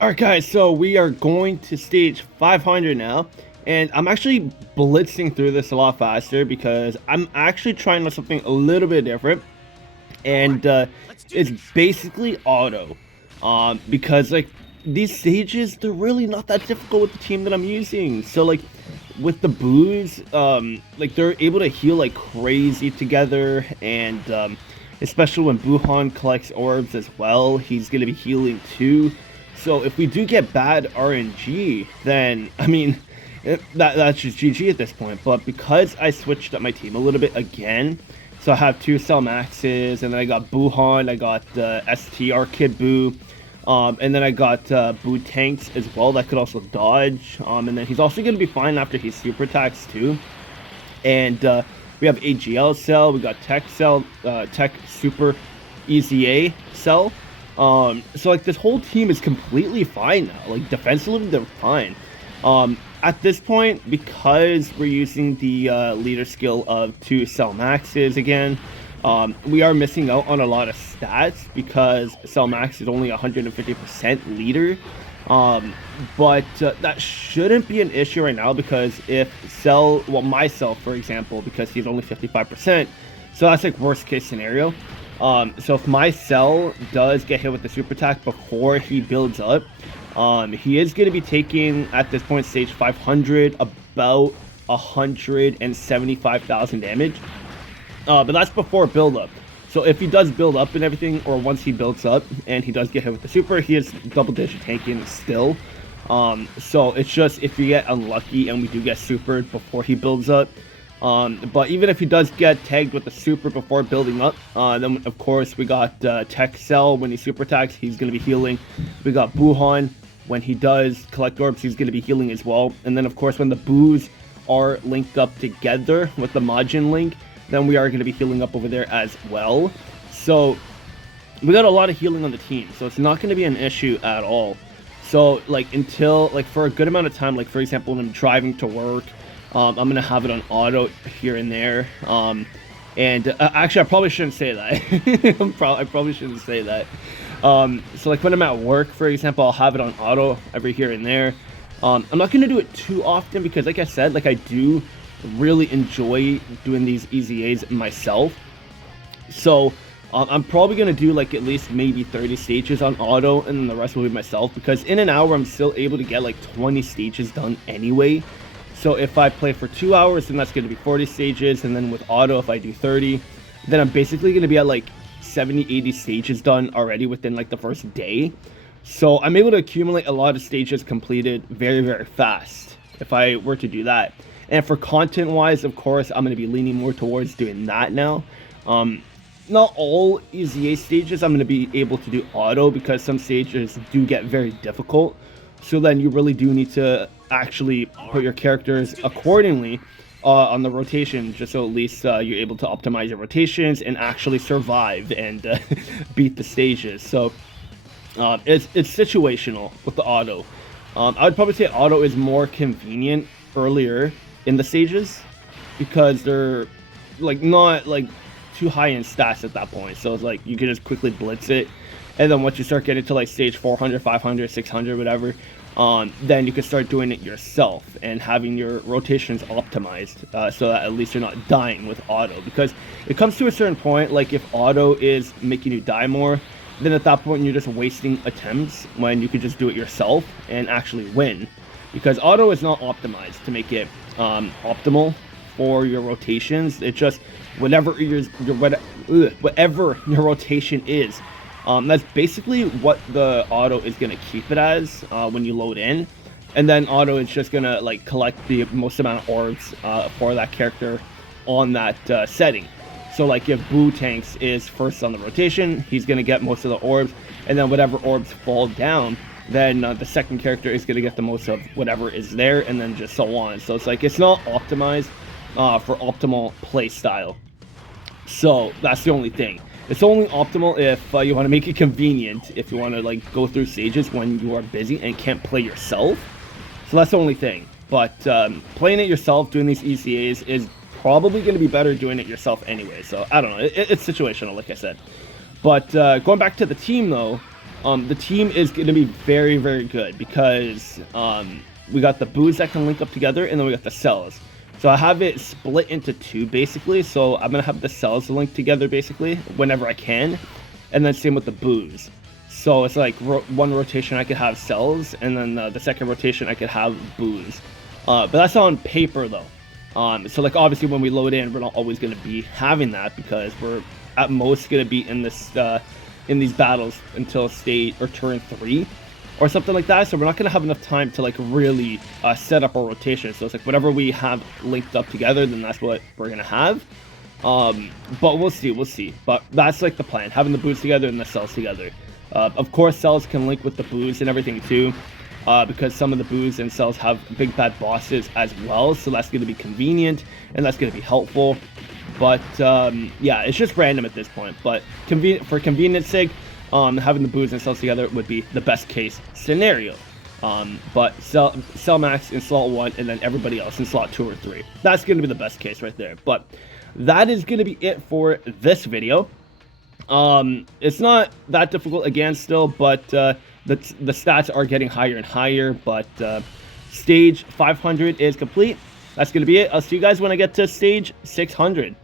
Alright guys, so we are going to stage 500 now, and I'm actually blitzing through this a lot faster because I'm actually trying out something a little bit different, and it's basically auto, because like these stages, they're really not that difficult with the team that I'm using. So like with the boos, like they're able to heal like crazy together, and especially when Buhan collects orbs as well, he's going to be healing too. So if we do get bad RNG, then, I mean, that's just GG at this point. But because I switched up my team a little bit again, so I have 2 Cell Maxes, and then I got Buhan, I got STR Kid Boo, and then I got Boo Tanks as well that could also dodge. And then he's also going to be fine after he super attacks too. And we have AGL Cell, we got Tech Cell, Tech Super EZA Cell. So like this whole team is completely fine now. Like defensively, they're fine. At this point, because we're using the leader skill of 2 Cell Maxes again, we are missing out on a lot of stats because Cell Max is only 150% leader. But that shouldn't be an issue right now because if Cell, well, myself, for example, because he's only 55%, so that's like worst case scenario. So if my Cell does get hit with the super attack before he builds up, he is going to be taking, at this point, stage 500, about 175,000 damage. But that's before build up. So if he does build up and everything, or once he builds up and he does get hit with the super, he is double digit tanking still. So it's just if you get unlucky and we do get supered before he builds up. But even if he does get tagged with the super before building up, then of course we got Tech Cell. When he super attacks, he's going to be healing. We got Buhan. When he does collect orbs, he's going to be healing as well. And then of course when the boos are linked up together with the Majin link, then we are going to be healing up over there as well. So we got a lot of healing on the team, so it's not going to be an issue at all. So like until, like for a good amount of time, like for example when I'm driving to work, I'm going to have it on auto here and there. Actually, I probably shouldn't say that. I probably shouldn't say that. So like when I'm at work, for example, I'll have it on auto every here and there. I'm not going to do it too often because like I said, like I do really enjoy doing these EZAs myself. So I'm probably going to do like at least maybe 30 stages on auto, and then the rest will be myself, because in an hour I'm still able to get like 20 stages done anyway. So if I play for 2 hours, then that's going to be 40 stages. And then with auto, if I do 30, then I'm basically going to be at like 70, 80 stages done already within like the first day. So I'm able to accumulate a lot of stages completed very, very fast if I were to do that. And for content wise, of course, I'm going to be leaning more towards doing that now. Not all EZA stages I'm going to be able to do auto because some stages do get very difficult. So then you really do need to actually put your characters accordingly on the rotation, just so at least you're able to optimize your rotations and actually survive and beat the stages. So it's situational with the auto. I would probably say auto is more convenient earlier in the stages because they're like not like too high in stats at that point. So it's like you can just quickly blitz it. And then once you start getting to like stage 400, 500, 600, whatever, then you can start doing it yourself and having your rotations optimized so that at least you're not dying with auto. Because it comes to a certain point, like if auto is making you die more, then at that point you're just wasting attempts when you could just do it yourself and actually win. Because auto is not optimized to make it optimal for your rotations. It's just whatever whatever your rotation is. That's basically what the auto is going to keep it as when you load in. And then auto is just going to like collect the most amount of orbs for that character on that setting. So like if Boo Tanks is first on the rotation, he's going to get most of the orbs. And then whatever orbs fall down, then the second character is going to get the most of whatever is there, and then just so on. So it's like it's not optimized for optimal play style. So that's the only thing. It's only optimal if you want to make it convenient, if you want to like go through stages when you are busy and can't play yourself. So that's the only thing. But playing it yourself, doing these ECAs is probably going to be better doing it yourself anyway. So I don't know. It's situational, like I said. But going back to the team though, The team is going to be very, very good because we got the boos that can link up together, and then we got the cells. So I have it split into two, basically. So I'm going to have the cells link together, basically, whenever I can. And then same with the boos. So it's like one rotation I could have cells, and then the second rotation I could have boos. But that's on paper, though. So like obviously when we load in, we're not always going to be having that because we're at most going to be in this in these battles until stage or turn 3 or something like that. So we're not going to have enough time to like really set up our rotation. So it's like whatever we have linked up together, then that's what we're going to have. But we'll see. But that's like the plan, having the boos together and the cells together. Of course, cells can link with the boos and everything too. Because some of the boos and cells have big bad bosses as well, so that's going to be convenient and that's going to be helpful. But yeah, it's just random at this point. But for convenience sake, having the boos and cells together would be the best case scenario. But cell max in slot 1 and then everybody else in slot 2 or 3. That's going to be the best case right there. But that is going to be it for this video. It's not that difficult again still, but the stats are getting higher and higher. But stage 500 is complete. That's going to be it. I'll see you guys when I get to stage 600.